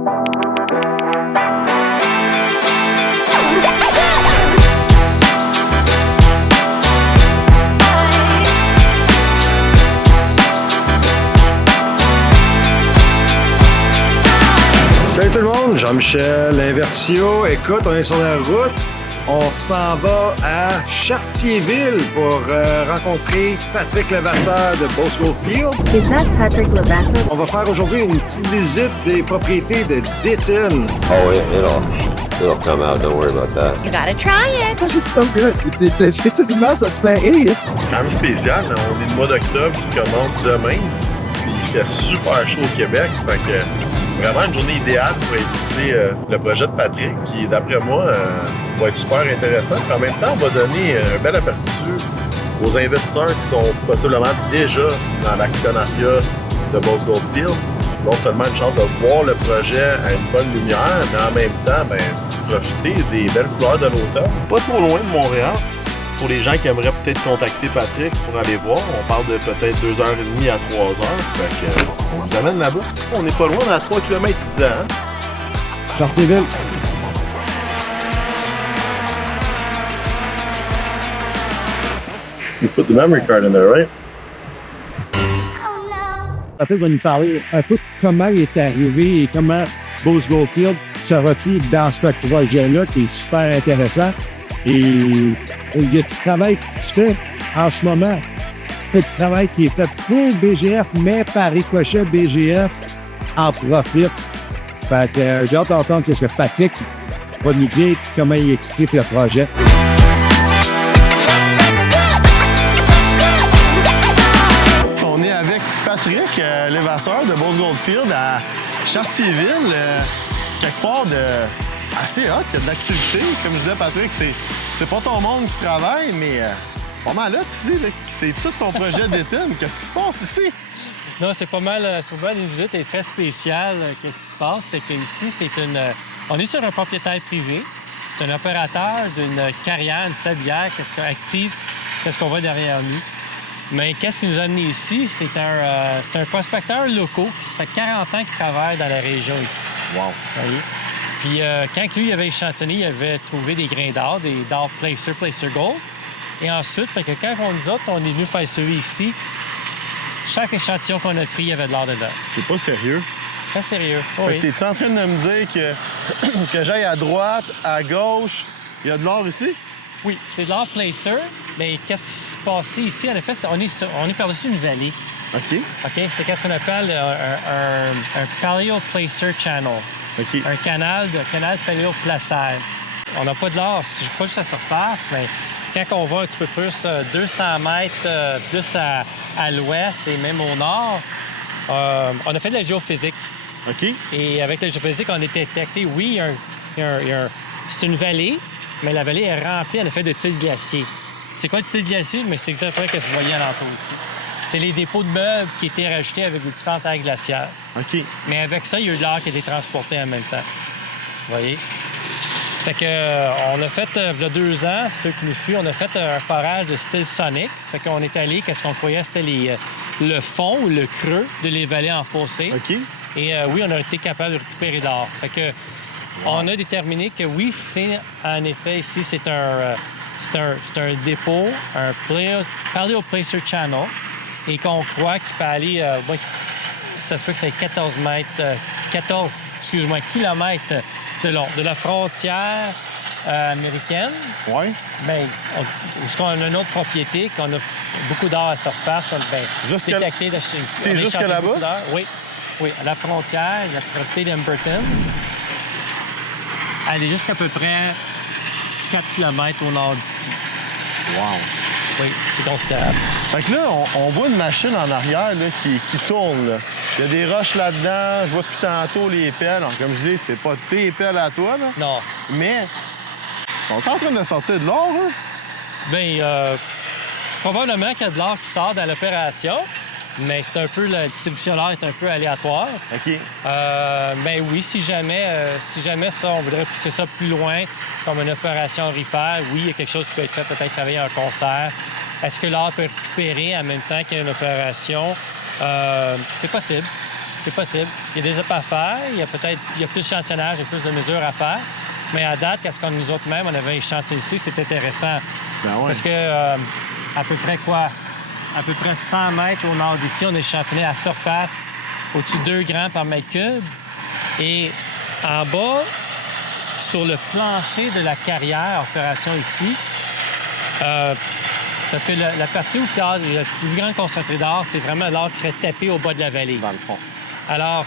Salut tout le monde, Jean-Michel Inversio. Écoute, on est sur la route. On s'en va à Chartierville pour rencontrer Patrick Levasseur de Boswell Field. Is that Patrick Levasseur? On va faire aujourd'hui une petite visite des propriétés de Ditton. Oh, it'll come out. Don't worry about that. You gotta try it. This is so good. C'est tout le monde, ça se fait hey, C'est quand même spécial. On est le mois d'octobre qui commence demain. Puis il fait super chaud au Québec. Fait que vraiment une journée idéale pour visiter le projet de Patrick qui, d'après moi, va être super intéressant. Puis en même temps, va donner un bel aperçu aux investisseurs qui sont possiblement déjà dans l'actionnariat de Boswell Field. Non seulement une chance de voir le projet à une bonne lumière, mais en même temps, profiter des belles couleurs de l'automne. Pas trop loin de Montréal. Pour les gens qui aimeraient peut-être contacter Patrick pour aller voir, on parle de peut-être 2h30 à 3h. Fait que, on vous amène là-bas. On n'est pas loin, on est à 3 km de hein? Chartierville. You put the memory card in there, right? Patrick va nous parler un peu de comment il est arrivé et comment Boswell Field se retrouve dans ce projet-là qui est super intéressant. Et il y a du travail qui se fait en ce moment. C'est du travail qui est fait pour BGF, mais par ricochet, BGF en profite. Fait que j'ai hâte d'entendre ce que Patrick va nous dire comment il explique le projet. On est avec Patrick Levasseur de Boswell Field à Chartierville, quelque part de assez hot, il y a de l'activité. Comme je disais, Patrick, c'est pas ton monde qui travaille, mais c'est pas mal hot ici. C'est tout ton projet d'étude. Qu'est-ce qui se passe ici? Non, c'est pas mal une visite est très spéciale. Qu'est-ce qui se passe? C'est qu'ici, on est sur un propriétaire privé. C'est un opérateur d'une carrière, une sablière, active, qu'est-ce qu'on voit derrière nous. Mais qu'est-ce qui nous a amené ici? C'est un prospecteur local qui se fait 40 ans qu'il travaille dans la région ici. Wow! Vous voyez? Puis quand lui il avait échantillonné, il avait trouvé des grains d'or, des d'or Placer Gold. Et ensuite, fait que quand nous autres, on est venu faire celui ici, chaque échantillon qu'on a pris, il y avait de l'or dedans. T'es pas sérieux? Très sérieux. Fait Oui. que t'es-tu en train de me dire que j'aille à droite, à gauche, il y a de l'or ici? Oui, c'est de l'or Placer. Mais qu'est-ce qui se passait ici? En effet, on est par-dessus une vallée. OK. OK? C'est qu'est-ce qu'on appelle un Paleo Placer Channel. OK. Un canal paléoplaciaire. On n'a pas de l'or, pas juste à la surface, mais quand on va un petit peu plus, 200 mètres plus à l'ouest et même au nord, on a fait de la géophysique. OK. Et avec la géophysique, on a détecté, oui, c'est une vallée, mais la vallée est remplie en effet de tiles glaciers. C'est quoi le tile glacier? Mais c'est exactement ce que vous voyez alentour ici. C'est les dépôts de meubles qui étaient rajoutés avec des différentes aires glaciaires. OK. Mais avec ça, il y a eu de l'air qui a été transporté en même temps. Vous voyez? Fait que on a fait, il y a 2 ans, ceux qui nous suivent, on a fait un forage de style sonic. Fait qu'on est allé, qu'est-ce qu'on croyait, c'était le fond ou le creux de les vallées en fossé. OK. Et oui, on a été capable de récupérer de l'or. Fait que on a déterminé que oui, c'est en effet, ici, c'est un dépôt, un Paleo Placer Channel. Et qu'on croit qu'il peut aller, ça se peut que c'est 14 kilomètres de long. De la frontière américaine, Ouais. bien, parce qu'on a une autre propriété, qu'on a beaucoup d'or à surface, qu'on a détecté. T'es jusque là-bas? Oui, à la frontière, la propriété d'Emberton. Elle est jusqu'à peu près 4 km au nord d'ici. Wow! Oui, c'est considérable. Fait que là, on voit une machine en arrière là, qui tourne. Là. Il y a des roches là-dedans. Je vois depuis tantôt les pelles. Alors, comme je dis, c'est pas tes pelles à toi, là. Non. Mais, sont-ils en train de sortir de l'or, là? Bien, probablement qu'il y a de l'or qui sort dans l'opération, mais c'est un peu, la distribution de l'or est un peu aléatoire. OK. Ben oui, si jamais ça, on voudrait pousser ça plus loin, comme une opération aurifère, oui, il y a quelque chose qui peut être fait, peut-être travailler un concert. Est-ce que l'or peut récupérer en même temps qu'il y a une opération? C'est possible. C'est possible. Il y a des étapes à faire. Il y a plus d'échantillonnage et plus de mesures à faire. Mais à date, qu'est-ce qu'on nous autres même, on avait échantillonné ici, c'est intéressant. Ben ouais. Parce que à peu près 100 mètres au nord d'ici, on a échantillonné à surface au-dessus de 2 grammes par mètre cube. Et en bas, sur le plancher de la carrière, opération ici, parce que la partie où il y a le plus grand concentré d'or, c'est vraiment l'or qui serait tapé au bas de la vallée. Dans le fond. Alors,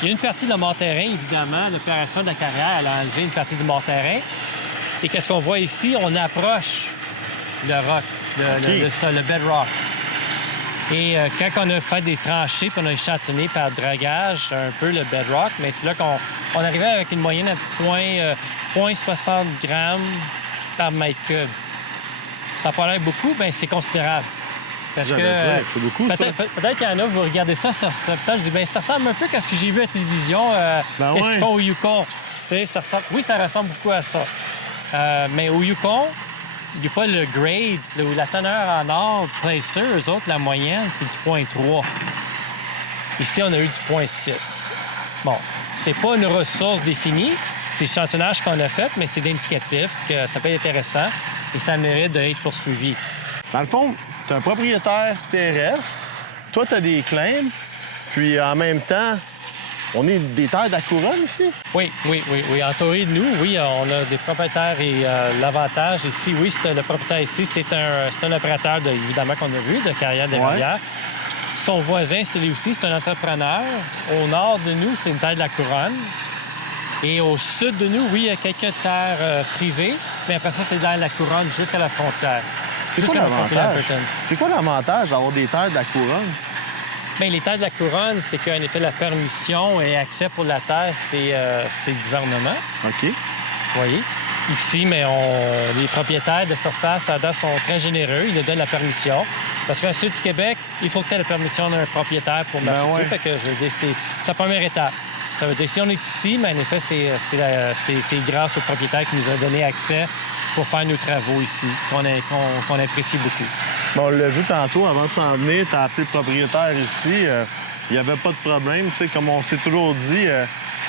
il y a une partie de le mort-terrain, évidemment. L'opération de la carrière, elle a enlevé une partie du mort-terrain. Et qu'est-ce qu'on voit ici? On approche le roc, le bedrock. Et quand on a fait des tranchées, puis on a échantillonné par dragage un peu le bedrock, mais c'est là qu'on arrivait avec une moyenne de 0,60 grammes par mètre cube. Ça n'a pas l'air beaucoup, bien, c'est considérable. Parce que c'est beaucoup, ça. Peut-être qu'il y en a, vous regardez ça sur ce peut-être, je dis, bien, ça ressemble un peu à ce que j'ai vu à la télévision, qu'est-ce qu'ils font au Yukon. Ça ressemble, oui, ça ressemble beaucoup à ça. Mais au Yukon, il n'y a pas le grade, la teneur en or placer, eux autres, la moyenne, c'est du 0,3. Ici, on a eu du 0,6. Bon, c'est pas une ressource définie, c'est l'échantillonnage qu'on a fait, mais c'est d'indicatif, que ça peut être intéressant et ça mérite d'être poursuivi. Dans le fond, tu es un propriétaire terrestre, toi, tu as des claims, puis en même temps, on est des terres de la couronne ici? Oui. En théorie de nous, oui, on a des propriétaires et l'avantage ici, oui, c'est le propriétaire ici, c'est un opérateur, évidemment, qu'on a vu, de Carrière des Rivières. Son voisin, c'est lui aussi, c'est un entrepreneur. Au nord de nous, c'est une terre de la couronne. Et au sud de nous, oui, il y a quelques terres privées, mais après ça, c'est dans la couronne jusqu'à la frontière. C'est quoi l'avantage? C'est quoi l'avantage d'avoir des terres de la couronne? Bien, les terres de la couronne, c'est qu'en effet, la permission et accès pour la terre, c'est le gouvernement. OK. Vous voyez? Ici, mais les propriétaires de surface, à date, sont très généreux. Ils nous donnent la permission. Parce qu'au sud du Québec, il faut que tu aies la permission d'un propriétaire pour marcher dessus. Fait que, je veux dire, c'est la première étape. Ça veut dire si on est ici, mais en effet, c'est grâce au propriétaire qui nous a donné accès pour faire nos travaux ici, qu'on apprécie beaucoup. Bon, on l'a vu tantôt, avant de s'en venir, tu as appelé le propriétaire ici. Il n'y avait pas de problème. Tu sais, comme on s'est toujours dit,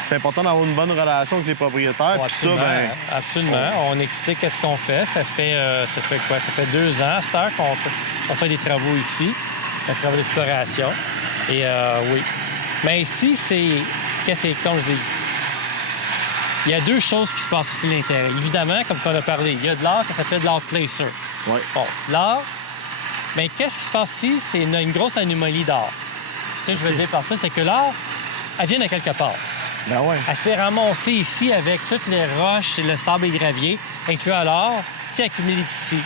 c'est important d'avoir une bonne relation avec les propriétaires. Oh, absolument, ça, ben, absolument. On explique qu'est-ce qu'on fait. Ça fait quoi? Ça fait 2 ans à cette heure qu'on fait des travaux ici, des travaux d'exploration. Et oui. Mais ici, comme je dis, il y a 2 choses qui se passent ici à l'intérieur. Évidemment, comme on a parlé, il y a de l'or qui s'appelle de l'or placer. Oui. Bon, l'or, bien, qu'est-ce qui se passe ici? C'est une grosse anomalie d'or. Ce que je veux dire par ça, c'est que l'or, elle vient de quelque part. Ben ouais. Elle s'est ramassée ici avec toutes les roches et le sable et le gravier, incluant l'or, c'est accumulé ici.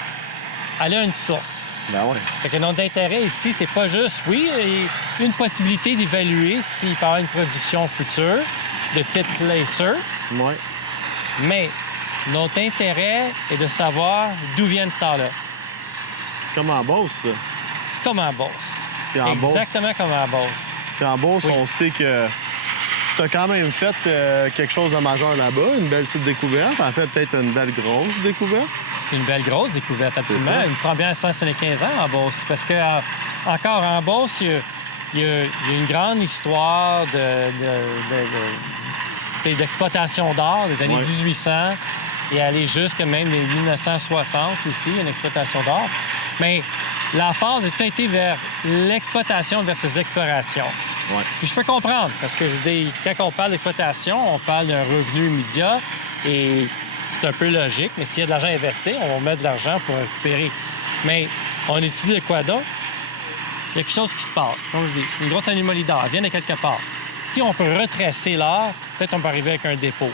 Elle a une source. Ben ouais. Fait que notre intérêt ici, c'est pas juste, oui, il y a une possibilité d'évaluer s'il peut y avoir une production future de type placer, Oui. mais notre intérêt est de savoir d'où vient ce temps-là. Comme en Beauce, là. Comme en Beauce. Puis en Exactement comme en Beauce. Puis en Beauce, Oui. on sait que tu as quand même fait quelque chose de majeur là-bas, une belle petite découverte. En fait, peut-être une belle grosse découverte. C'est une belle grosse découverte, absolument. ça. Une première instance, c'est les 15 ans en Beauce. Parce que encore en Beauce, il y a une grande histoire d'exploitation d'or des années 1800 et aller jusqu'à même les 1960 aussi, une exploitation d'or. Mais la phase a tout été vers l'exploitation versus l'exploration. Ouais. Puis je peux comprendre, parce que je dis, quand on parle d'exploitation, on parle d'un revenu immédiat et c'est un peu logique, mais s'il y a de l'argent investi, on va mettre de l'argent pour récupérer. Mais on étudie de quoi d'autre? Il y a quelque chose qui se passe. Comme je dis, c'est une grosse anomalie d'or, elle vient de quelque part. Si on peut retracer l'or, peut-être on peut arriver avec un dépôt.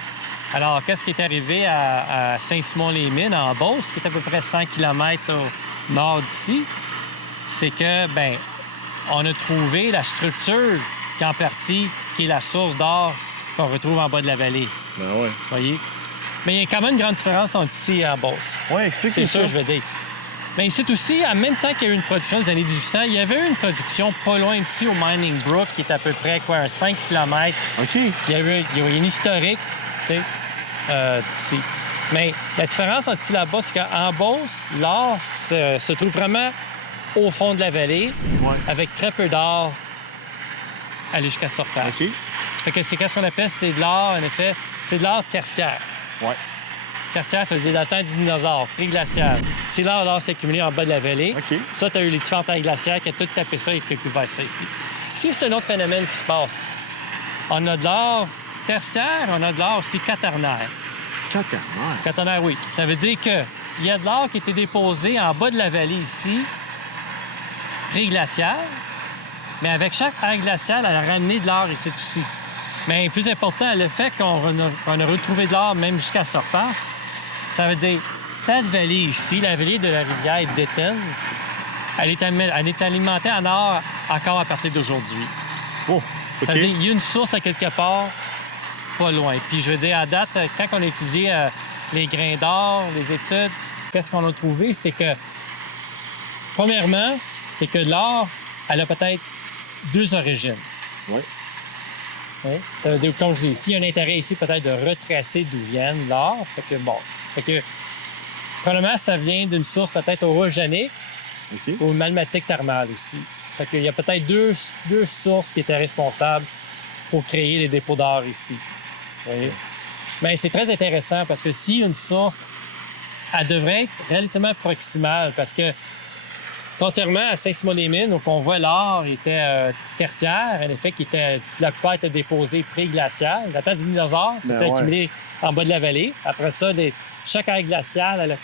Alors, qu'est-ce qui est arrivé à Saint-Simon-les-Mines, en Beauce, qui est à peu près 100 km au nord d'ici? C'est que, bien, on a trouvé la structure qui, en partie, qui est la source d'or qu'on retrouve en bas de la vallée. Ben ouais. Vous voyez? Mais il y a quand même une grande différence entre ici et en Beauce. Oui, explique-nous C'est ça. ça, je veux dire. Mais ici aussi, en même temps qu'il y a eu une production des années 1800, il y avait eu une production pas loin d'ici, au Mining Brook, qui est à peu près, un 5 km. OK. Il y a une historique, tu sais, d'ici. Mais la différence entre ici et là-bas, c'est qu'en Beauce, l'or se trouve vraiment au fond de la vallée, Ouais. avec très peu d'or aller jusqu'à la surface. OK. Fait que c'est qu'est-ce qu'on appelle, c'est de l'or, en effet, c'est de l'or tertiaire. Ouais. Tertiaire, ça veut dire dans le temps du dinosaure, pré-glacial. C'est là où l'or s'est accumulé en bas de la vallée. OK. Ça, tu as eu les différentes tailles glaciaires qui ont tout tapé ça et qui ont couvert ça ici. Ici, c'est un autre phénomène qui se passe. On a de l'or tertiaire, on a de l'or aussi quaternaire. Quaternaire. Quaternaire, oui. Ça veut dire qu'il y a de l'or qui a été déposé en bas de la vallée ici, pré-glacial, mais avec chaque ère glaciale, elle a ramené de l'or ici aussi. Mais plus important, le fait qu'on a retrouvé de l'or même jusqu'à la surface, ça veut dire cette vallée ici, la vallée de la rivière d'Étienne, elle est alimentée en or encore à partir d'aujourd'hui. Oh, OK. Ça veut dire qu'il y a une source à quelque part pas loin. Puis je veux dire, à date, quand on a étudié les grains d'or, les études, qu'est-ce qu'on a trouvé? C'est que, premièrement, c'est que l'or, elle a peut-être deux origines. Oui. Oui. Ça veut dire, comme je dis, s'il y a un intérêt ici, peut-être de retracer d'où vient l'or. Fait que, probablement, ça vient d'une source peut-être orogénique OK. ou magmatique thermale aussi. Fait qu'il y a peut-être deux sources qui étaient responsables pour créer les dépôts d'or ici. Vous voyez? Mais c'est très intéressant parce que si une source, elle devrait être relativement proximale parce que, contrairement à Saint-Simon-des-Mines, où on voit l'or était tertiaire, en effet, la plupart était déposé pré-glacial. La temps du dinosaure, ça s'est accumulé en bas de la vallée. Après ça, chaque ère glaciale,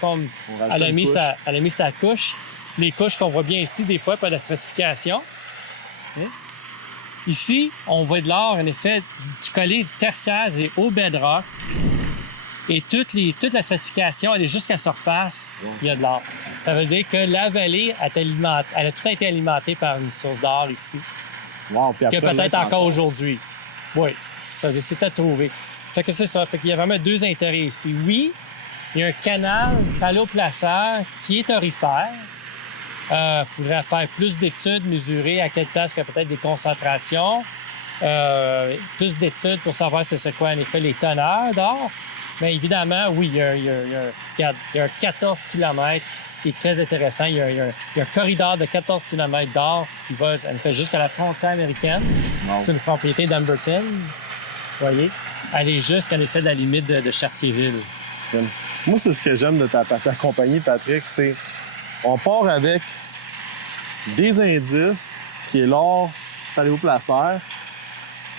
elle a mis sa couche. Les couches qu'on voit bien ici, des fois, par la stratification. Hein? Ici, on voit de l'or, en effet, du collier tertiaire et au bedrock. Et toute la stratification, elle est jusqu'à la surface, il y a de l'or. Ça veut dire que la vallée, elle a tout été alimentée par une source d'or ici. Wow, puis Que après, peut-être encore aujourd'hui. Oui, ça veut dire c'est à trouver. Fait que c'est ça. Fait qu'il y a vraiment deux intérêts ici. Oui, il y a un canal paloplaceur qui est aurifère. Il faudrait faire plus d'études, mesurer à quelle place il y a peut-être des concentrations. Plus d'études pour savoir c'est quoi, en effet, les teneurs d'or. Mais évidemment, oui, il y a un 14 km qui est très intéressant. Il y a un corridor de 14 km d'or qui va, en effet, jusqu'à la frontière américaine. Wow. C'est une propriété d'Amberton. Vous voyez? Aller jusqu'à l'effet de la limite de Chartierville. Moi, c'est ce que j'aime de ta compagnie, Patrick, c'est on part avec des indices, qui est l'or paléoplacère.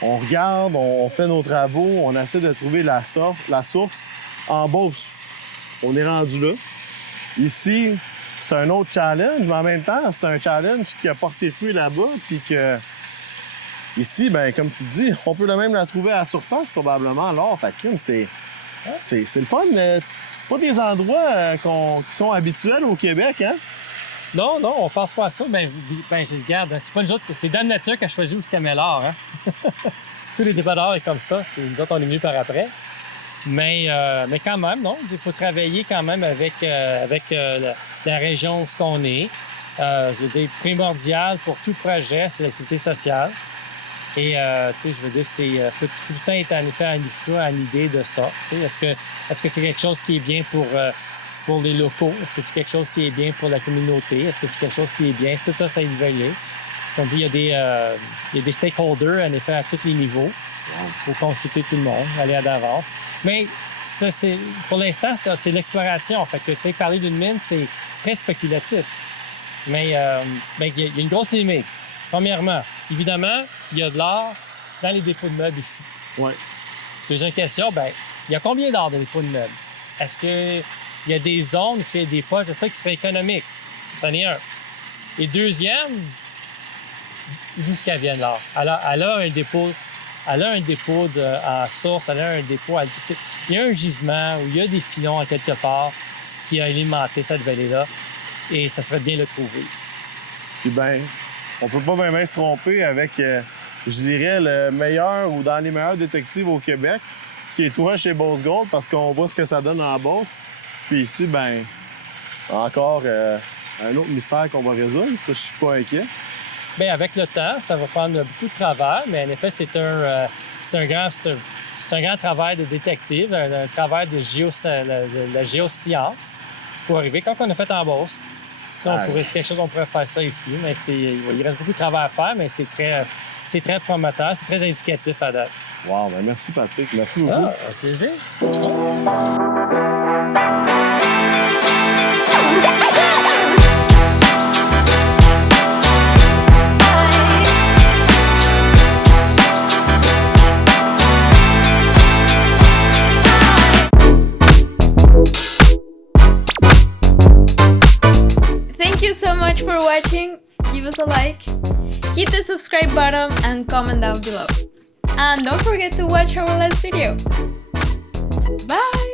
On regarde, on fait nos travaux, on essaie de trouver la source en Beauce. On est rendu là. Ici, c'est un autre challenge, mais en même temps, c'est un challenge qui a porté fruit là-bas, puis que ici, ben comme tu dis, on peut même la trouver à la surface, probablement, l'or. Fait que c'est le fun. Pas des endroits qui sont habituels au Québec, hein? Non, on pense pas à ça. Ben je regarde, c'est pas nous autres, c'est Dame Nature qui a choisi où se met l'or, hein? Tous les dépôts d'or est comme ça. Puis nous autres, on est venus par après. Mais quand même, non, il faut travailler quand même avec la région où on est. Je veux dire, primordial pour tout projet, c'est l'activité sociale. Et, tu sais, je veux dire, faut tout le temps être en idée de ça. Est-ce que c'est quelque chose qui est bien pour les locaux? Est-ce que c'est quelque chose qui est bien pour la communauté? Est-ce que c'est quelque chose qui est bien? Tout ça, ça éveillé. Comme dit, il y a des stakeholders, en effet, à tous les niveaux. Il faut consulter tout le monde, aller à d'avance. Mais ça, pour l'instant, c'est l'exploration. Fait que, tu sais, parler d'une mine, c'est très spéculatif. Mais il y a une grosse limite. Premièrement, évidemment, il y a de l'or dans les dépôts de meubles ici. Oui. Deuxième question, il y a combien d'or dans les dépôts de meubles? Est-ce qu'il y a des zones, est-ce qu'il y a des poches de ça qui seraient économiques? C'en est un. Et deuxième, d'où est-ce qu'elle vient l'or? Elle a un dépôt à source, elle a un dépôt il y a un gisement où il y a des filons à quelque part qui a alimenté cette vallée-là et ça serait bien le trouver. Puis on peut pas bien se tromper avec, je dirais, le meilleur ou dans les meilleurs détectives au Québec, qui est toi chez Beauce Gold, parce qu'on voit ce que ça donne en Beauce. Puis ici, encore un autre mystère qu'on va résoudre. Ça, je suis pas inquiet. Bien, avec le temps, ça va prendre beaucoup de travail, mais en effet, c'est un grand travail de détective, un travail de la géoscience pour arriver. Quand on a fait en Beauce, c'est quelque chose, on pourrait faire ça ici, mais il reste beaucoup de travail à faire, mais c'est c'est très prometteur, c'est très indicatif à date. Wow, ben merci Patrick, merci beaucoup. Ah, un plaisir. Thank you so much for watching. Give us a like, hit the subscribe button and comment down below. And don't forget to watch our last video. Bye!